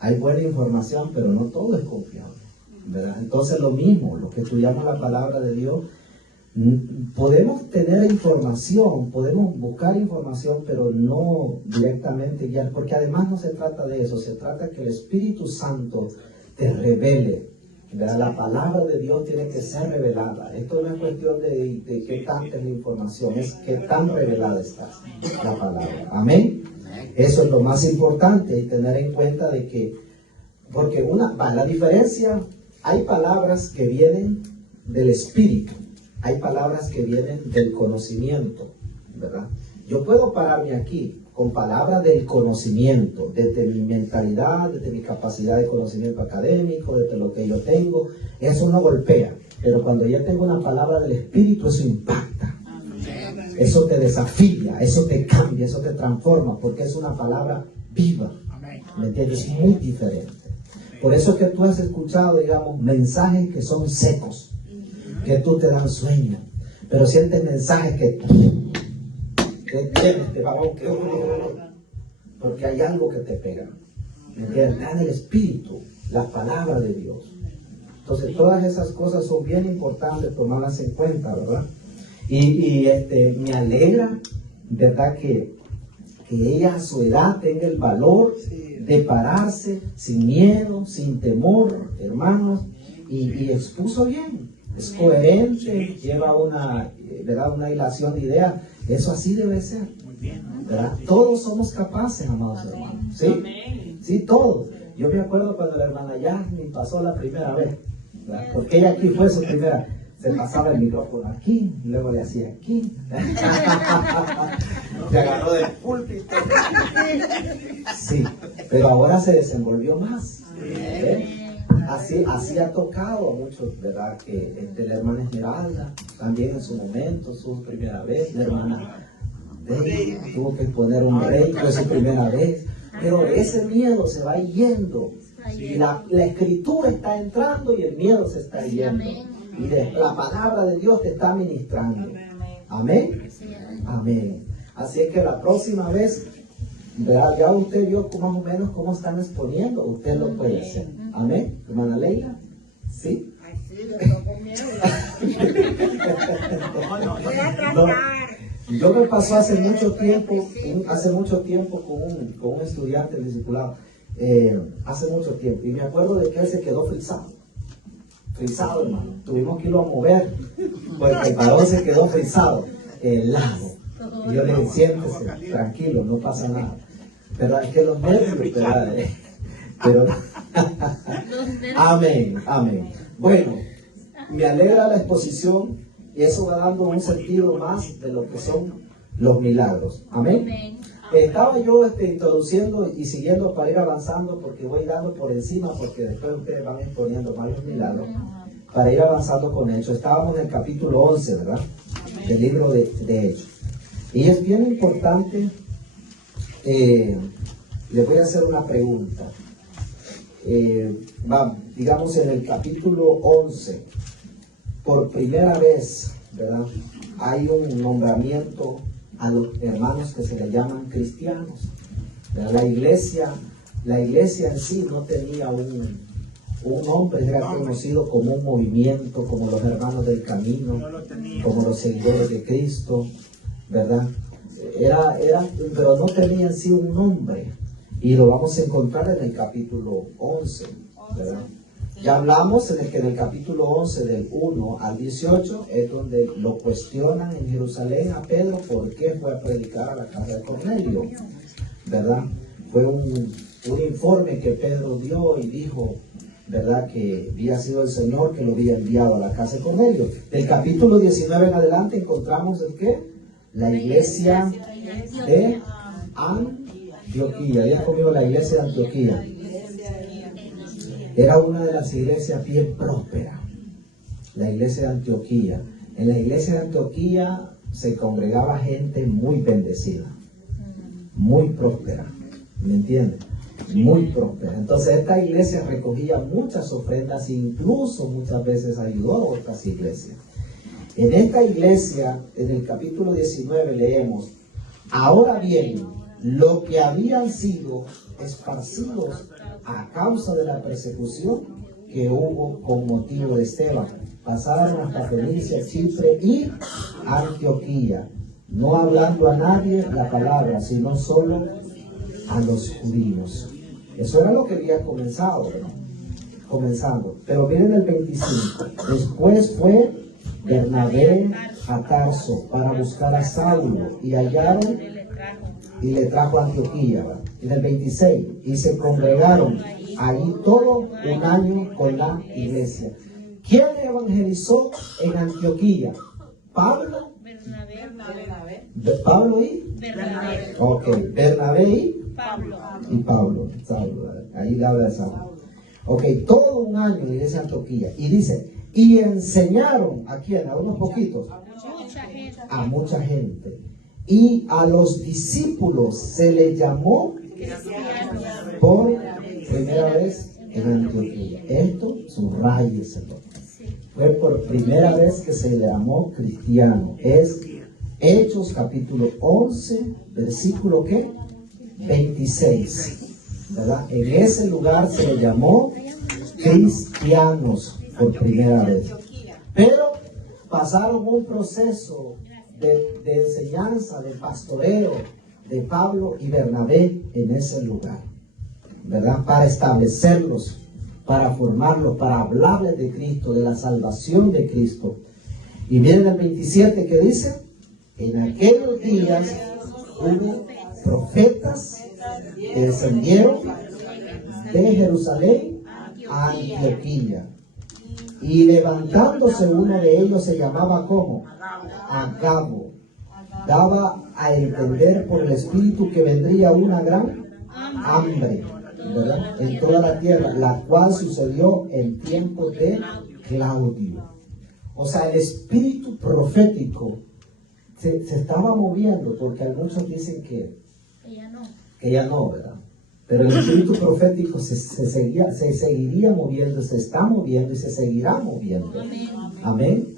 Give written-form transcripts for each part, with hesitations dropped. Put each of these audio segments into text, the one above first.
Hay buena información, pero no todo es confiable, ¿verdad? Entonces lo mismo, los que estudiamos la palabra de Dios, podemos tener información, podemos buscar información, pero no directamente guiar, porque además no se trata de eso, se trata que el Espíritu Santo te revele, ¿verdad? La palabra de Dios tiene que ser revelada. Esto no es cuestión de qué tanta es la información, es qué tan revelada está la palabra. Amén. Eso es lo más importante, y tener en cuenta de que, porque la diferencia, hay palabras que vienen del Espíritu, hay palabras que vienen del conocimiento, ¿verdad? Yo puedo pararme aquí con palabras del conocimiento, desde mi mentalidad, desde mi capacidad de conocimiento académico, desde lo que yo tengo, eso no golpea, pero cuando ya tengo una palabra del Espíritu, eso impacta. Eso te desafía, eso te cambia, eso te transforma, porque es una palabra viva. ¿Me entiendes? Es muy diferente. Por eso es que tú has escuchado, digamos, mensajes que son secos, que tú te dan sueño, pero sientes mensajes que tienes, te van porque hay algo que te pega. ¿Me entiendes? Dan el Espíritu, la palabra de Dios. Entonces, todas esas cosas son bien importantes tomarlas en cuenta, ¿verdad? Y me alegra, ¿verdad? Que ella a su edad tenga el valor de pararse sin miedo, sin temor, hermanos, y expuso bien. Es coherente, lleva ¿verdad? Una hilación de ideas. Eso así debe ser, ¿verdad? Todos somos capaces, amados hermanos. ¿Sí? Sí, todos. Yo me acuerdo cuando la hermana Yasmin pasó la primera vez, ¿verdad? Porque ella aquí fue su primera. Se pasaba el micrófono aquí, luego le hacía aquí. Se agarró del púlpito. Sí, pero ahora se desenvolvió más. Así ha tocado a muchos, ¿verdad? Que la hermana Esmeralda, también en su momento, su primera vez, la hermana tuvo que poner un rey, fue su primera vez. Pero ese miedo se va yendo. Y la escritura está entrando y el miedo se está yendo. Y la palabra de Dios te está ministrando. Amén. Amén. Así es que la próxima vez, ¿verdad? Ya usted vio más o menos cómo están exponiendo. Usted lo puede hacer. Amén. Hermana Leila. ¿Sí? Yo me pasó hace mucho tiempo con un estudiante del discipulado. Hace mucho tiempo. Y me acuerdo de que él se quedó frisado, hermano. Tuvimos que irlo a mover, porque el varón se quedó frisado, helado. Y yo le dije, siéntese, tranquilo, no pasa nada. Pero es que los nervios, ¿verdad? Pero, amén, amén. Bueno, me alegra la exposición y eso va dando un sentido más de lo que son los milagros. Amén. Estaba yo introduciendo y siguiendo para ir avanzando, porque voy dando por encima, porque después ustedes van exponiendo varios milagros, para ir avanzando con Hechos. Estábamos en el capítulo 11, ¿verdad? Del libro de Hechos. Y es bien importante, les voy a hacer una pregunta. Digamos en el capítulo 11, por primera vez, ¿verdad? Hay un nombramiento a los hermanos que se le llaman cristianos. La iglesia en sí no tenía un nombre, era conocido como un movimiento, como los hermanos del camino, como los seguidores de Cristo, ¿verdad? Pero no tenía en sí un nombre, y lo vamos a encontrar en el capítulo 11, ¿verdad? Ya hablamos en el capítulo 11 del 1 al 18 es donde lo cuestionan en Jerusalén a Pedro por qué fue a predicar a la casa de Cornelio, ¿verdad? Fue un informe que Pedro dio y dijo, ¿verdad? Que había sido el Señor que lo había enviado a la casa de Cornelio. Del capítulo 19 en adelante encontramos el qué? La iglesia de Antioquía. Diga conmigo, la iglesia de Antioquía. Era una de las iglesias bien prósperas, la iglesia de Antioquía. En la iglesia de Antioquía se congregaba gente muy bendecida, muy próspera, ¿me entiendes? Muy próspera. Entonces esta iglesia recogía muchas ofrendas, incluso muchas veces ayudó a otras iglesias. En esta iglesia, en el capítulo 19 leemos, ahora bien, lo que habían sido esparcidos a causa de la persecución que hubo con motivo de Esteban. Pasaron hasta Fenicia, Chipre y Antioquía, no hablando a nadie la palabra, sino solo a los judíos. Eso era lo que había comenzado, ¿verdad? Comenzando. Pero miren el 25. Después fue Bernabé a Tarso para buscar a Saulo y hallaron y le trajo a Antioquía, ¿verdad? En el 26, y se congregaron ahí todo un año con la iglesia. ¿Quién evangelizó en Antioquía? ¿Pablo? ¿Pablo y? Bernabé. Ok, Bernabé y Pablo. Saulo, ahí habla de Saulo. Ok, todo un año en la iglesia de Antioquía. Y dice, y enseñaron ¿a quién? A unos poquitos. A mucha gente. Y a los discípulos se les llamó por primera vez en Antioquía. Esto subrayeselo. Fue por primera vez que se le llamó cristiano. Es Hechos capítulo 11, versículo ¿qué? 26. ¿Verdad? En ese lugar se le llamó cristianos por primera vez. Pero pasaron un proceso de enseñanza, de pastoreo de Pablo y Bernabé en ese lugar, ¿verdad? Para establecerlos, para formarlos, para hablarles de Cristo, de la salvación de Cristo. Y miren el 27 que dice, en aquellos días hubo profetas que descendieron de Jerusalén a Antioquía. Y levantándose uno de ellos se llamaba ¿cómo? Agabo. Daba a entender por el Espíritu que vendría una gran hambre, ¿verdad? En toda la tierra, la cual sucedió en tiempo de Claudio. O sea, el espíritu profético se estaba moviendo, porque muchos dicen que ya no, ¿verdad? Pero el espíritu profético se seguiría moviendo, se está moviendo y se seguirá moviendo. Amén.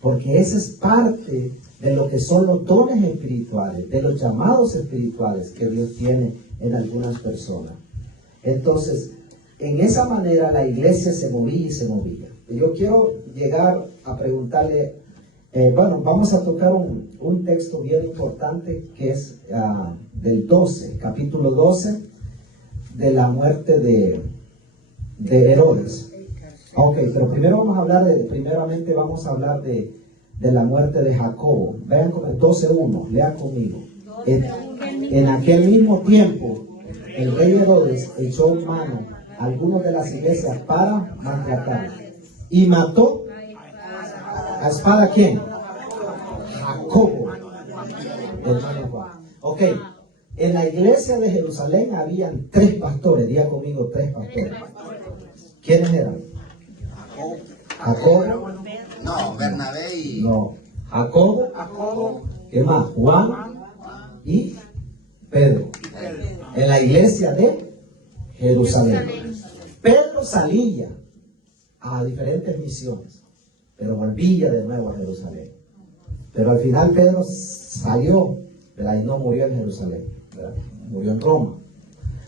Porque esa es parte de lo que son los dones espirituales, de los llamados espirituales que Dios tiene en algunas personas. Entonces, en esa manera la iglesia se movía y se movía. Y yo quiero llegar a preguntarle, vamos a tocar un texto bien importante que es del 12, capítulo 12, de la muerte de Herodes. Ok, pero primero vamos a hablar de la muerte de Jacobo. Vean con el 12:1, lean conmigo. En aquel mismo tiempo, el rey Herodes echó mano a algunos de las iglesias para maltratarlos. Y mató a espada ¿a quién? Jacobo, hermano Juan. Ok, en la iglesia de Jerusalén habían 3 pastores. Diga conmigo, 3 pastores. ¿Quiénes eran? Jacobo. No, Bernabé y... No, Jacobo. ¿Qué más? Juan y Pedro. En la iglesia de Jerusalén. Pedro salía a diferentes misiones, pero volvía de nuevo a Jerusalén. Pero al final Pedro salió, ¿verdad? Y no murió en Jerusalén, ¿verdad? Murió en Roma.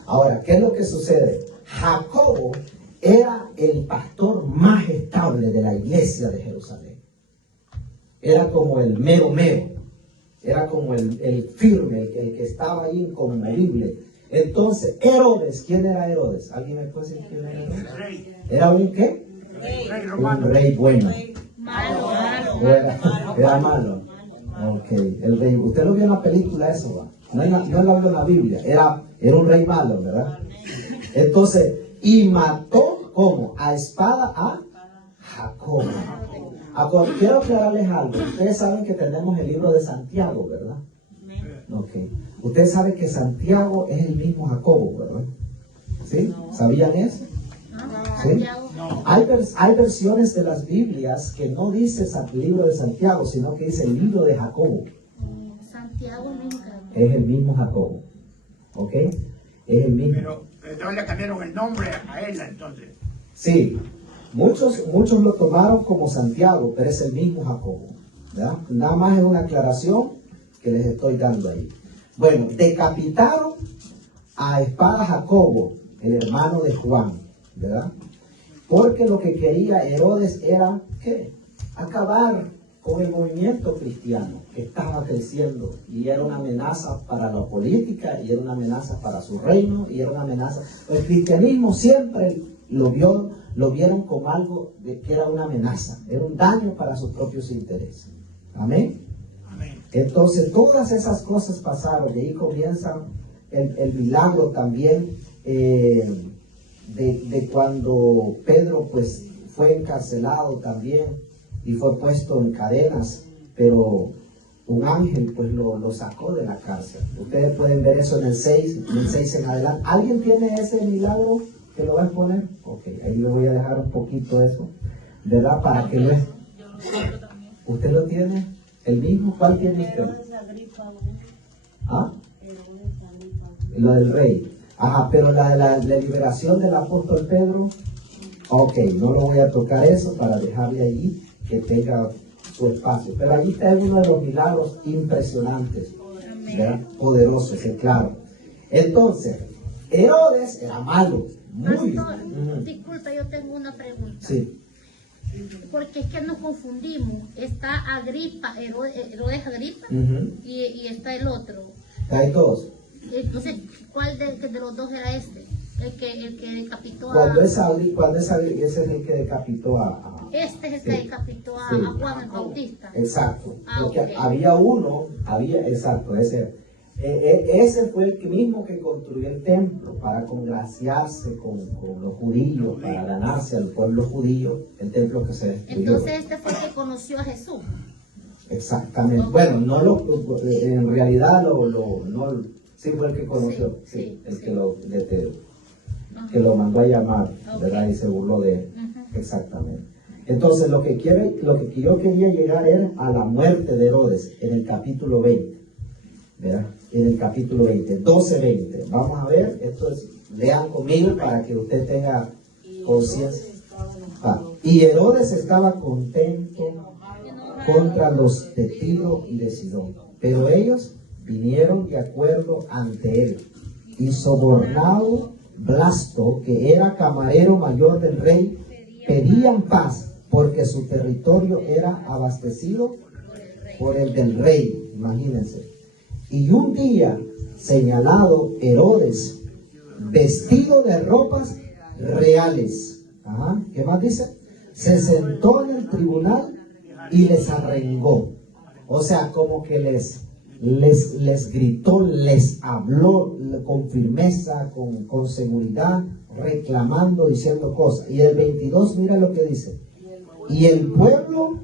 Ahora, ¿qué es lo que sucede? Jacobo era el pastor más estable de la iglesia de Jerusalén. Era como el mero, era como el firme, el que estaba ahí inconmovible. Entonces, Herodes, ¿quién era Herodes? ¿Alguien me puede decir quién era Herodes? ¿Era un qué? Un rey bueno. Era malo. Ok, el rey. Usted lo vio en la película eso, ¿va? No lo vio en la Biblia. Era un rey malo, ¿verdad? Entonces, y mató, ¿cómo? A espada a Jacobo. Quiero aclararles algo. Ustedes saben que tenemos el libro de Santiago, ¿verdad? Ok. Ustedes saben que Santiago es el mismo Jacobo, ¿verdad? ¿Sí? ¿Sabían eso? ¿Sí? Hay versiones de las Biblias que no dice el libro de Santiago, sino que dice el libro de Jacobo. Santiago es el mismo Jacobo. ¿Ok? Es el mismo. Pero entonces le cambiaron el nombre a él, entonces. Sí. Muchos lo tomaron como Santiago, pero es el mismo Jacobo, ¿verdad? Nada más es una aclaración que les estoy dando ahí. Bueno, decapitaron a espada a Jacobo, el hermano de Juan, ¿verdad? Porque lo que quería Herodes era, ¿qué? Acabar con el movimiento cristiano que estaba creciendo y era una amenaza para la política y era una amenaza para su reino y era una amenaza. El cristianismo siempre lo vieron como algo que era una amenaza, era un daño para sus propios intereses. Amén. Entonces todas esas cosas pasaron y ahí comienza el milagro también de cuando Pedro pues fue encarcelado también y fue puesto en cadenas, pero un ángel pues lo sacó de la cárcel. Ustedes pueden ver eso en el 6 en adelante. ¿Alguien tiene ese milagro que lo va a exponer? Ok, ahí le voy a dejar un poquito eso, ¿verdad? Para que lo es. ¿Usted lo tiene? ¿El mismo? ¿Cuál tiene usted? ¿Ah? Lo del rey. Ajá, pero la liberación del apóstol Pedro, ok, no lo voy a tocar eso para dejarle ahí que tenga su espacio. Pero ahí está uno de los milagros impresionantes, ¿verdad? Poderosos, es claro. Entonces, Herodes era malo, muy. Pastor, disculpa, yo tengo una pregunta. Sí. Porque es que nos confundimos. Está Agripa, Herodes Agripa, y está el otro. Hay dos. Entonces, ¿cuál de los dos era este? El que decapitó Cuando es ese es el que decapitó a Este es el que decapitó a Juan el Bautista. Exacto. Porque Ok. exacto, ese fue el mismo que construyó el templo para congraciarse con los judíos, para ganarse al pueblo judío, el templo que se destruyó. Entonces este fue el que conoció a Jesús. Exactamente. Ok. Bueno, en realidad sí fue el que conoció, que lo que lo mandó a llamar, ¿verdad? Y se burló de él. Exactamente. Entonces lo que yo quería llegar era a la muerte de Herodes en el capítulo 20, ¿verdad? En el capítulo 20, 12-20. Vamos a ver, lean conmigo para que usted tenga conciencia. Y Herodes estaba contento contra los de Tiro y de Sidón, pero ellos vinieron de acuerdo ante él, y sobornado Blasto, que era camarero mayor del rey, pedían paz porque su territorio era abastecido por el del rey. Imagínense. Y un día señalado, Herodes, vestido de ropas reales, ¿qué más dice? Se sentó en el tribunal y les arrengó. O sea, como que les gritó, les habló con firmeza, con seguridad, reclamando, diciendo cosas. Y el 22, mira lo que dice. Y el pueblo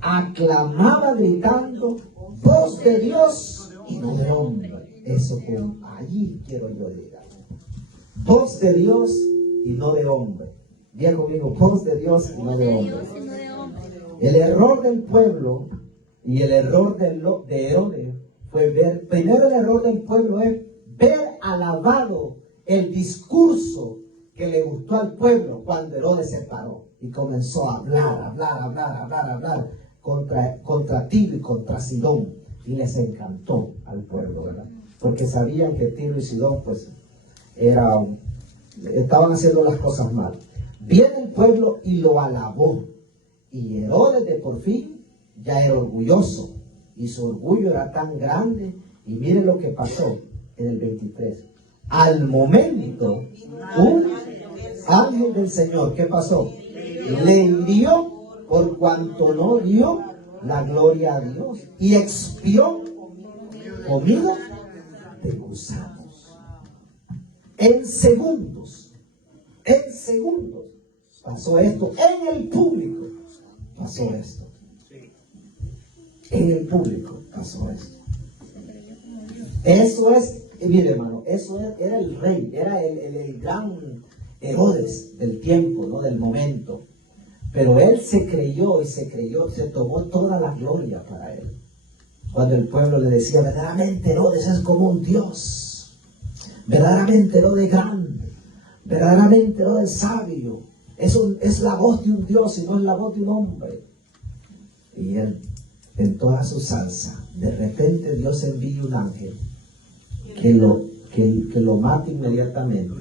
aclamaba gritando, voz de Dios y no de hombre. Eso allí quiero yo llegar. Voz de Dios y no de hombre. Diga conmigo, voz de Dios y no de hombre. El error del pueblo y el error de Herodes fue ver, primero el error del pueblo es ver alabado el discurso que le gustó al pueblo cuando Herodes se paró y comenzó a hablar contra Tiro y contra Sidón, y les encantó al pueblo, ¿verdad? Porque sabían que Tiro y Sidón pues estaban haciendo las cosas mal. Viene el pueblo y lo alabó, y Herodes de por fin ya era orgulloso, y su orgullo era tan grande, y miren lo que pasó en el 23. Al momento, un ángel del Señor, ¿qué pasó? Le hirió por cuanto no dio la gloria a Dios, y expió comida de gusanos. En segundos pasó esto, en el público pasó esto. En el público pasó esto. Eso es, mire hermano, era el rey, era el gran Herodes del tiempo, ¿no? Del momento. Pero él se creyó, se tomó toda la gloria para él. Cuando el pueblo le decía, verdaderamente Herodes es como un Dios, verdaderamente Herodes grande, verdaderamente Herodes sabio, es la voz de un Dios y no es la voz de un hombre. Y él, en toda su salsa, de repente Dios envía un ángel que lo mata inmediatamente.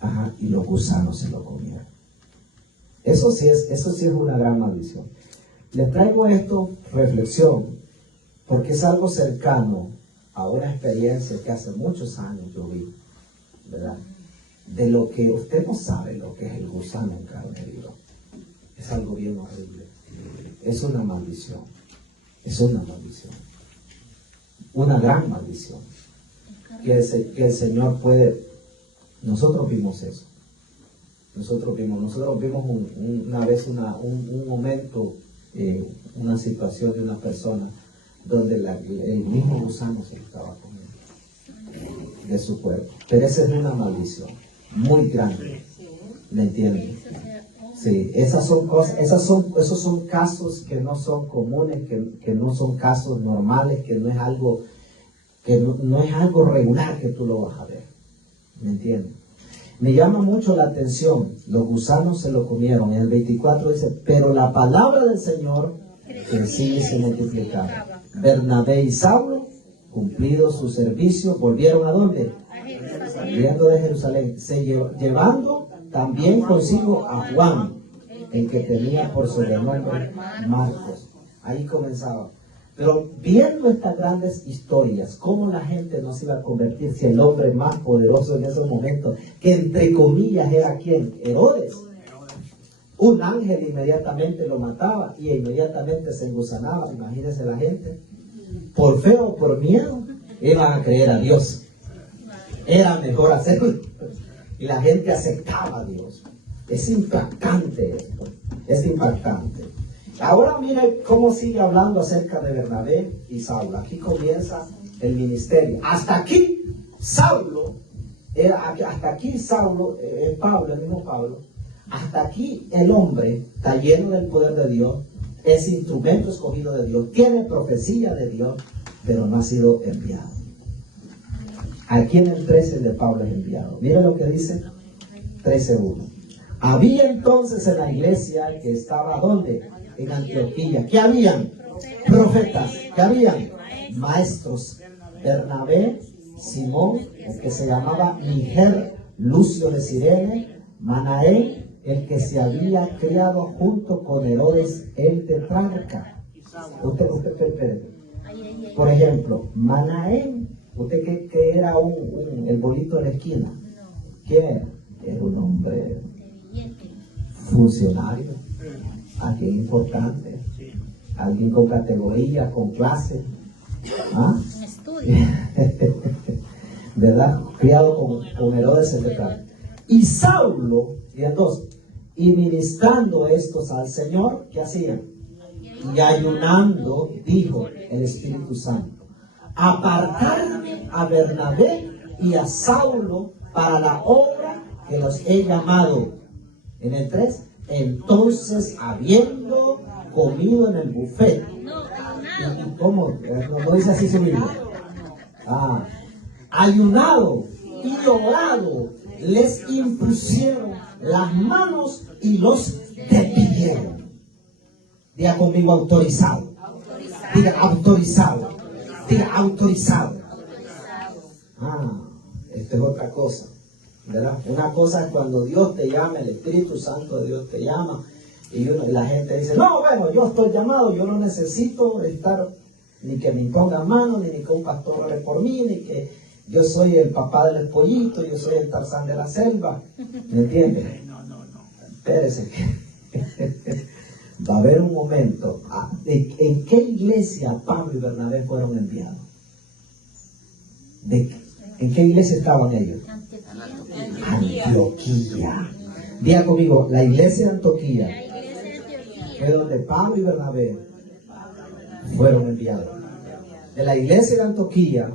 Ajá, y los gusanos se lo comieron. Eso sí es una gran maldición. Les traigo esto, reflexión, porque es algo cercano a una experiencia que hace muchos años yo vi, ¿verdad? De lo que usted no sabe lo que es el gusano en carne viva. Es algo bien horrible. Es una maldición. Es una maldición. Una gran maldición. Que el Señor puede. Nosotros vimos eso. Nosotros vimos una vez un momento, una situación de una persona donde el mismo gusano se lo estaba comiendo de su cuerpo. Pero esa es una maldición muy grande. ¿Me entienden? Sí, esos son casos que no son comunes, que no son casos normales, que no es algo regular que tú lo vas a ver. ¿Me entiendes? Me llama mucho la atención, los gusanos se lo comieron. En el 24 dice, pero la palabra del Señor crecía y se multiplicaba. Bernabé y Saulo, cumplido su servicio, volvieron ¿a dónde? Volviendo de Jerusalén, llevando también consigo a Juan, el que tenía por sobrenombre Marcos. Ahí comenzaba. Pero viendo estas grandes historias, cómo la gente no se iba a convertir si el hombre más poderoso en esos momentos, que entre comillas era ¿quién? Herodes. Un ángel inmediatamente lo mataba y inmediatamente se engusanaba. Imagínense la gente. Por fe o por miedo, iban a creer a Dios. Era mejor hacerlo. Y la gente aceptaba a Dios. Es impactante esto. Es impactante. Ahora mire cómo sigue hablando acerca de Bernabé y Saulo. Aquí comienza el ministerio. Hasta aquí Saulo, Pablo, el mismo Pablo. Hasta aquí el hombre está lleno del poder de Dios, es instrumento escogido de Dios, tiene profecía de Dios, pero no ha sido enviado. Aquí en el 13 de Pablo es enviado. Mire lo que dice 13:1. Había entonces en la iglesia que estaba ¿dónde? En Antioquía. ¿Qué habían? Profetas. ¿Qué habían? Maestros. Bernabé, Simón, el que se llamaba Niger, Lucio de Cirene, Manaén, el que se había criado junto con Herodes el tetrarca. Usted, por ejemplo, Manaén, ¿usted que era el bolito de la esquina? ¿Quién era? Era un hombre funcionario, alguien importante, alguien con categoría, con clase, ¿ah? ¿Verdad? Criado con Herodes el tetrarca. Y Saulo, y ministrando estos al Señor, ¿qué hacían? Y ayunando, dijo el Espíritu Santo, apartarme a Bernabé y a Saulo para la obra que los he llamado. En el 3, entonces habiendo comido en el buffet. ¿Y cómo? No dice así su Biblia. Ayunado y orado, les impusieron las manos y los despidieron. Diga conmigo autorizado. Diga autorizado. Diga autorizado. Esto es otra cosa, ¿verdad? Una cosa es cuando Dios te llama, el Espíritu Santo de Dios te llama, y la gente dice, no, bueno, yo estoy llamado, yo no necesito estar, ni que me impongan manos, ni que un pastor ore por mí, ni que yo soy el papá del pollito, yo soy el Tarzán de la selva. ¿Me entiendes? No. Espérese. Va a haber un momento. ¿En qué iglesia Pablo y Bernabé fueron enviados? ¿En qué iglesia estaban ellos? Antioquía. Diga conmigo, la iglesia de Antioquía fue donde Pablo y Bernabé fueron enviados. De la iglesia de Antioquía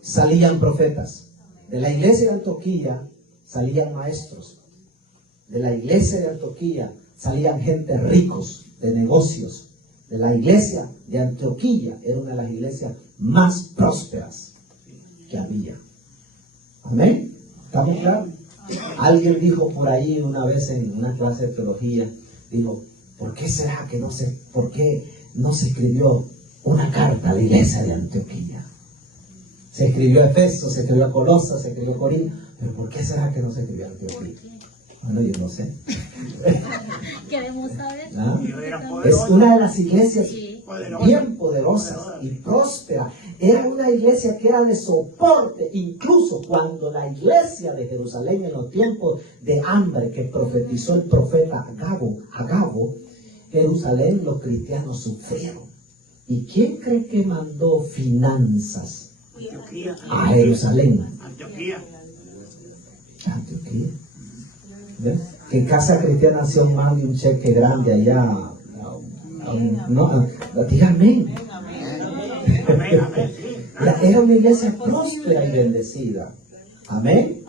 salían profetas. De la iglesia de Antioquía salían maestros. De la iglesia de Antioquía salían gente ricos de negocios. De la iglesia de Antioquía era una de las iglesias más prósperas que había. Amén. ¿Estamos claros? Alguien dijo por ahí una vez en una clase de teología, dijo, ¿por qué será que por qué no se escribió una carta a la iglesia de Antioquía? Se escribió Efesios, se escribió Colosas, se escribió Corintios. ¿Pero por qué será que no se escribió Antioquía? Bueno, yo no sé. Queremos saber. ¿Ah? Es una de las iglesias Sí. bien poderosas y prósperas. Era una iglesia que era de soporte, incluso cuando la iglesia de Jerusalén en los tiempos de hambre que profetizó el profeta Agabo, Jerusalén, los cristianos sufrieron. ¿Y quién cree que mandó finanzas Antioquía. a Jerusalén? Antioquía. Antioquía. ¿Ves? Que en Casa Cristiana Nación mande un cheque grande allá. No, diga amén. Amén, amén, sí. Era una iglesia próspera y bendecida. Amén.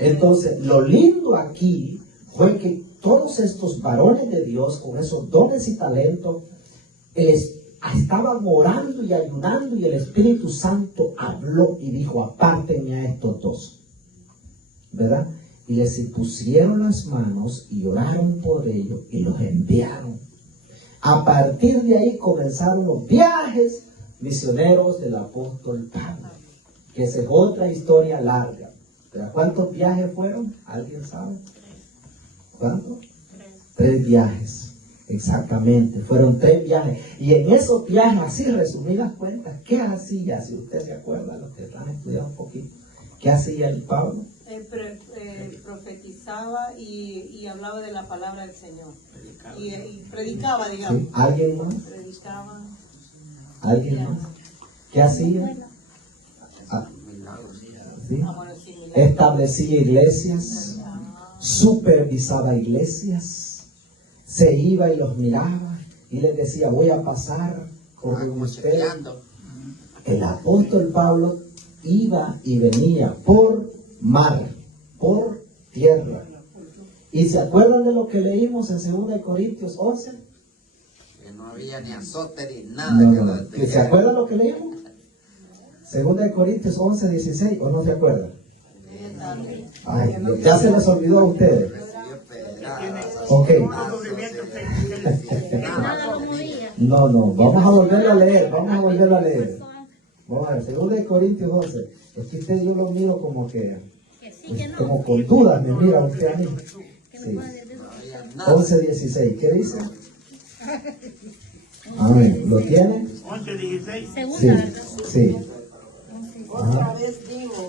Entonces, lo lindo aquí fue que todos estos varones de Dios, con esos dones y talentos, estaban orando y ayunando, y el Espíritu Santo habló y dijo: apártenme a estos dos, ¿verdad? Y les impusieron las manos y oraron por ellos y los enviaron. A partir de ahí comenzaron los viajes misioneros del apóstol Pablo, que esa es otra historia larga. ¿Pero cuántos viajes fueron? ¿Alguien sabe? ¿Cuántos? 3 viajes. Exactamente, fueron 3 viajes. Y en esos viajes, así resumidas cuentas, ¿qué hacía? Si usted se acuerda, los que están estudiando un poquito, ¿qué hacía el Pablo? Profetizaba y hablaba de la palabra del Señor. Y predicaba, digamos. ¿Sí? ¿Alguien más? Predicaba. ¿Alguien más? ¿Qué hacía? ¿Sí? Establecía iglesias, supervisaba iglesias, se iba y los miraba y les decía: voy a pasar por ustedes. El apóstol Pablo iba y venía por mar, por tierra. ¿Y se acuerdan de lo que leímos en 2 Corintios 11? Que no había ni azote ni nada. No. ¿Se acuerdan lo que leímos? 2 Corintios 11, 16, ¿o no se acuerdan? Ay, ya se les olvidó a ustedes. Ok. Nada lo movía. No, vamos a volverlo a leer, Vamos a ver, 2 Corintios 11. Es que usted yo lo miro como que, como con dudas me mira usted a mí. Sí. 11, 16, ¿qué dice? Amén, ¿lo tiene? 11, 16. Sí, Segunda. sí. Ajá.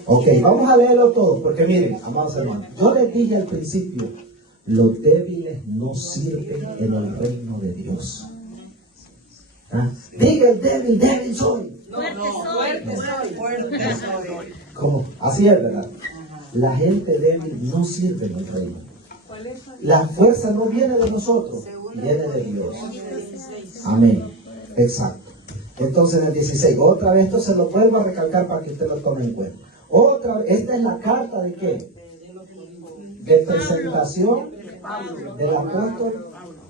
Ok, vamos a leerlo todo, porque miren, amados hermanos, yo les dije al principio: los débiles no sirven en el reino de Dios. ¿Ah? Diga el débil, débil soy. Fuerte soy. Como, así es, ¿verdad? La gente débil no sirve en el reino. La fuerza no viene de nosotros, viene de Dios. Amén. Exacto. Entonces en el 16, otra vez, esto se lo vuelvo a recalcar para que usted lo tome en cuenta. Otra vez, esta es la carta de ¿qué? De presentación del apóstol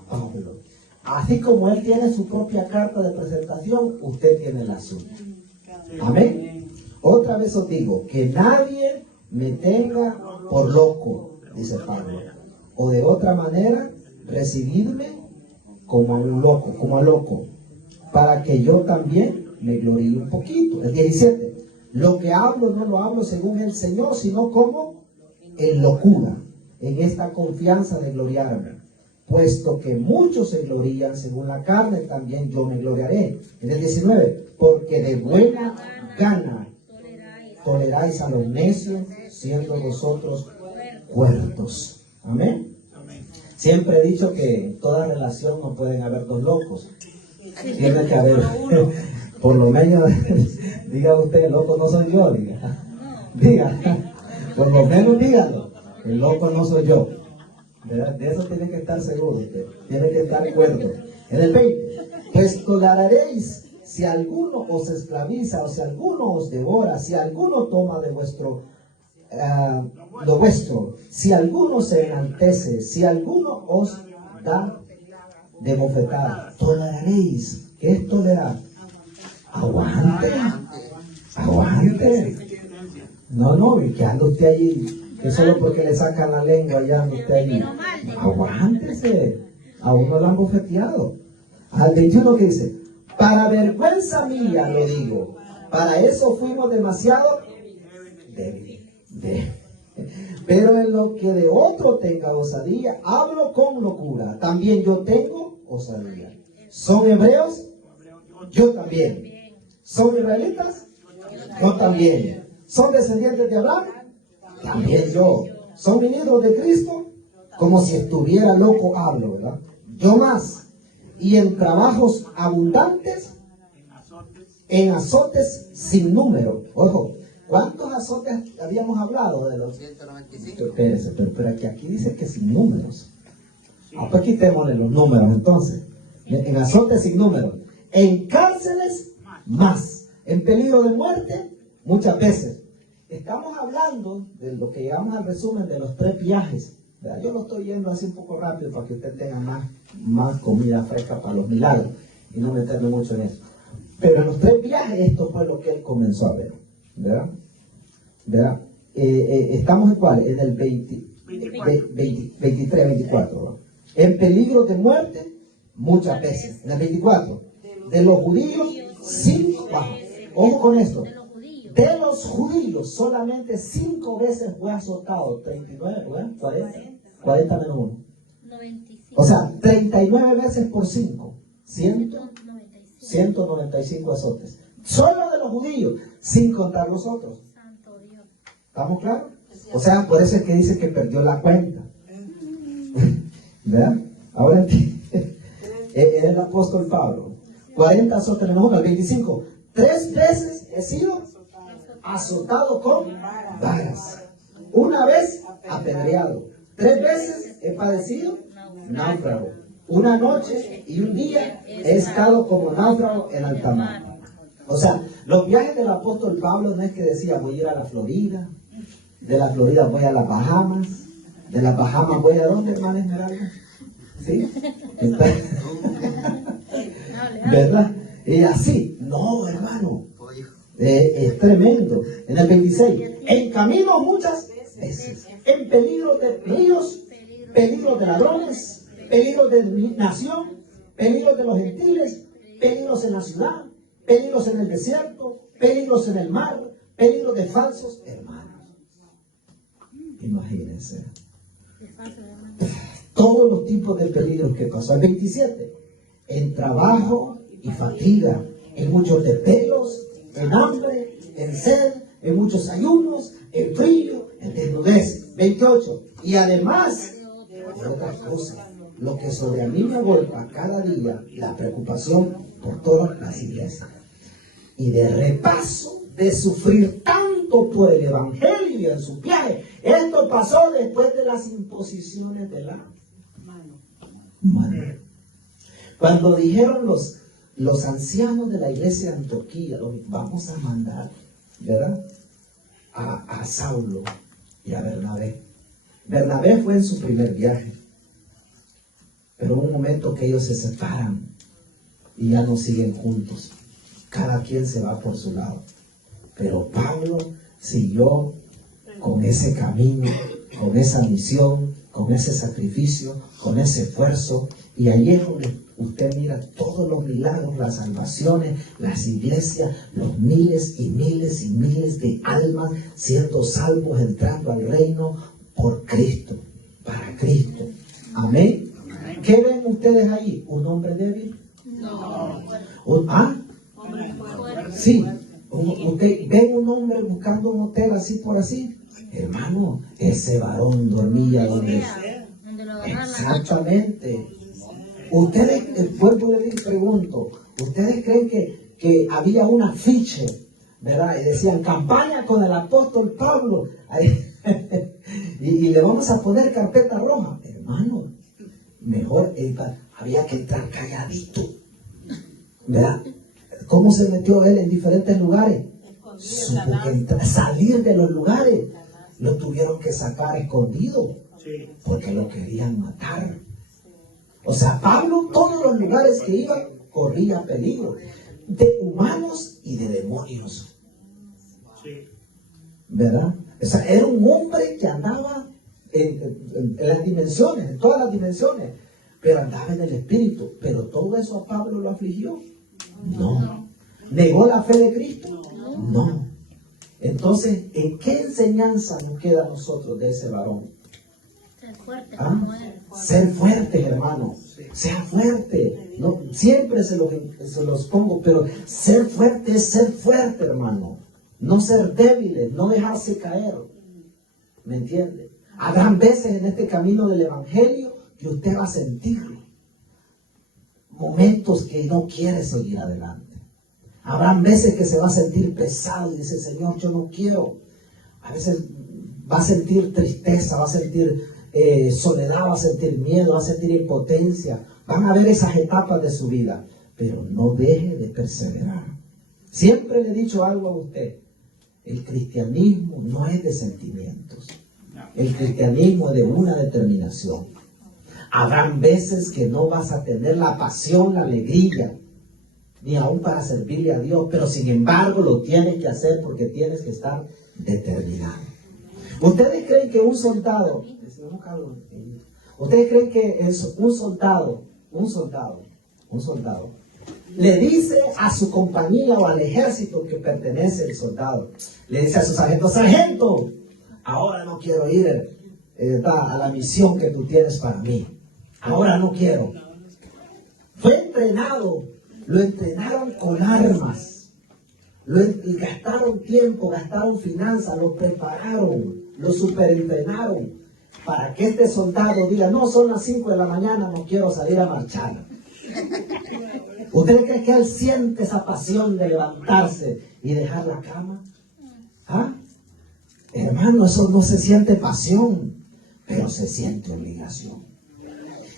Pablo. Así como él tiene su propia carta de presentación, usted tiene la suya. Amén. Otra vez os digo, que nadie me tenga por loco, dice Pablo. O de otra manera, recibidme como a un loco, como a loco, para que yo también me gloríe un poquito. El 17, lo que hablo no lo hablo según el Señor, sino como en locura, en esta confianza de gloriarme. Puesto que muchos se glorían según la carne, también yo me gloriaré. En el 19, porque de buena gana toleráis a los necios, siendo vosotros cuerdos. Amén. Siempre he dicho que en toda relación no pueden haber 2 locos. Tiene que haber, por lo menos, diga usted: loco no soy yo, diga, por lo menos dígalo, el loco no soy yo. De eso tiene que estar seguro usted, tiene que estar cuerdo. En el 20, pues toleraréis si alguno os esclaviza, o si alguno os devora, si alguno toma de vuestro lo vuestro, si alguno se enaltece, si alguno os da de bofetada, toleraréis. ¿Qué es tolerar? Aguante. No, y que anda usted allí, que solo porque le sacan la lengua y anda usted allí. Aguántese. A uno lo han bofeteado. Al 21 que dice: para vergüenza mía lo digo, Para eso fuimos demasiado débiles. Pero en lo que de otro tenga osadía, hablo con locura. También yo tengo osadía. ¿Son hebreos? Yo también. ¿Son israelitas? Yo también. ¿Son descendientes de Abraham? También yo. ¿Son ministros de Cristo? Como si estuviera loco hablo, ¿verdad? Yo más. Y en trabajos abundantes, en azotes sin número. Ojo, ¿cuántos azotes habíamos hablado de los? 195. Espérese, pero aquí dice que sin números. Pues quitémosle los números entonces. En azotes sin números. En cárceles, más. En peligro de muerte, muchas veces. Estamos hablando de lo que llamamos al resumen de los 3 viajes. ¿Verdad? Yo lo estoy yendo así un poco rápido para que usted tenga más comida fresca para los milagros y no meterme mucho en eso. Pero en los 3 viajes esto fue lo que él comenzó a ver. ¿Verdad? ¿Verdad? Estamos en cuál? En el 23, 24. ¿verdad? En peligro de muerte, muchas veces. En el 24. De los judíos, 5. Ojo con esto. De los judíos, solamente 5 veces fue azotado. 39, ¿verdad? 40 menos 1. 95. O sea, 39 veces por 5. 195 azotes. Solo de los judíos, sin contar los otros. Santo Dios. ¿Estamos claros? O sea, por eso es que dice que perdió la cuenta. ¿Verdad? Ahora es el apóstol Pablo. 40 azotes menos 1, el 25. 3 veces he sido azotado con varas. 1 vez apedreado. 3 veces he padecido náufrago. 1 noche y 1 día he estado como náufrago en alta mar. O sea, los viajes del apóstol Pablo no es que decía voy a ir a la Florida, de la Florida voy a las Bahamas, de las Bahamas voy a ¿dónde, hermana Esmeralda? ¿Sí? ¿Verdad? Y así, no, hermano. Es tremendo. En el 26, en camino muchas veces, en peligro de ríos, peligro de ladrones, peligro de nación, peligro de los gentiles, peligros en la ciudad, peligros en el desierto, peligros en el mar, peligros de falsos hermanos. Imagínense. Todos los tipos de peligros que pasó. El 27, en trabajo y fatiga, en muchos desvelos, en hambre, en sed, en muchos ayunos, en frío, en desnudez. 28. Y además, de otras cosas, lo que sobre mí me agolpa cada día, la preocupación por todas las iglesias. Y de repaso, de sufrir tanto por el evangelio en su viaje. Esto pasó después de las imposiciones de la mano. Cuando dijeron los ancianos de la iglesia de Antioquía, vamos a mandar, ¿verdad? A Saulo y a Bernabé. Bernabé fue en su primer viaje, pero hubo un momento que ellos se separan y ya no siguen juntos. Cada quien se va por su lado. Pero Pablo siguió con ese camino, con esa misión, con ese sacrificio, con ese esfuerzo. Y ahí es donde usted mira todos los milagros, las salvaciones, las iglesias, los miles y miles y miles de almas siendo salvos, entrando al reino por Cristo, para Cristo. Amén. ¿Qué ven ustedes ahí? ¿Un hombre débil? No. Sí. ¿Usted ven un hombre buscando un hotel así por así? Hermano, ese varón dormía donde... Exactamente. Ustedes, vuelvo y les pregunto, ¿ustedes creen que había un afiche, verdad? Y decían, campaña con el apóstol Pablo, y le vamos a poner carpeta roja? Hermano, mejor había que entrar calladito, ¿verdad? ¿Cómo se metió él en diferentes lugares? Salir de los lugares. Lo tuvieron que sacar escondido porque lo querían matar. O sea, Pablo, todos los lugares que iba, corría peligro de humanos y de demonios. ¿Verdad? O sea, era un hombre que andaba en las dimensiones, en todas las dimensiones, pero andaba en el espíritu. Pero todo eso a Pablo lo afligió. No. ¿Negó la fe de Cristo? No. Entonces, ¿en qué enseñanza nos queda a nosotros de ese varón? Ser fuerte ¿Ah? como él. Ser fuertes, hermano. Sea fuerte. No, siempre se los pongo, pero ser fuerte es ser fuerte, hermano. No ser débiles, no dejarse caer. ¿Me entiende? Habrán veces en este camino del Evangelio que usted va a sentir momentos que no quiere seguir adelante. Habrán veces que se va a sentir pesado y dice, Señor, yo no quiero. A veces va a sentir tristeza, va a sentir soledad, va a sentir miedo, va a sentir impotencia. Van a haber esas etapas de su vida, pero no deje de perseverar. Siempre le he dicho algo a usted. El cristianismo no es de sentimientos. El cristianismo es de una determinación. Habrán veces que no vas a tener la pasión, la alegría, ni aún para servirle a Dios, pero sin embargo lo tienes que hacer porque tienes que estar determinado. ¿Ustedes creen que un soldado, es un soldado, le dice a su compañía o al ejército que pertenece el soldado, le dice a su sargento, sargento, ahora no quiero ir a la misión que tú tienes para mí, ahora no quiero? Fue entrenado, lo entrenaron con armas, gastaron tiempo, gastaron finanzas, lo prepararon, lo superentrenaron para que este soldado diga, no, son las 5 de la mañana, no quiero salir a marchar. ¿Usted cree que él siente esa pasión de levantarse y dejar la cama? ¿Ah? Hermano, eso no se siente pasión, pero se siente obligación.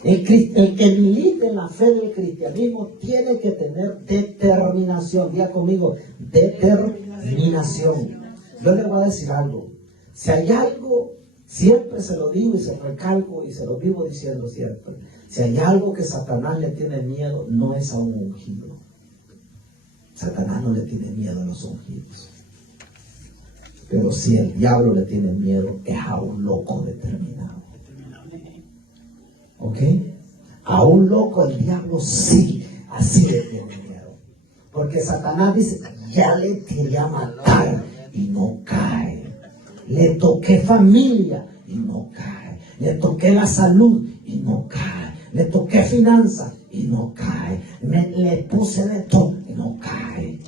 El que milite en la fe del cristianismo tiene que tener determinación. Diga conmigo, determinación. Yo le voy a decir algo. Si hay algo, siempre se lo digo y se recalco y se lo vivo diciendo siempre. Si hay algo que Satanás le tiene miedo, no es a un ungido. Satanás no le tiene miedo a los ungidos. Pero si el diablo le tiene miedo, es a un loco determinado. ¿Ok? A un loco el diablo sí, así le tiene miedo. Porque Satanás dice, ya le tiré a matar y no cae. Le toqué familia y no cae. Le toqué la salud y no cae. Le toqué finanzas y no cae. Le puse de todo y no cae.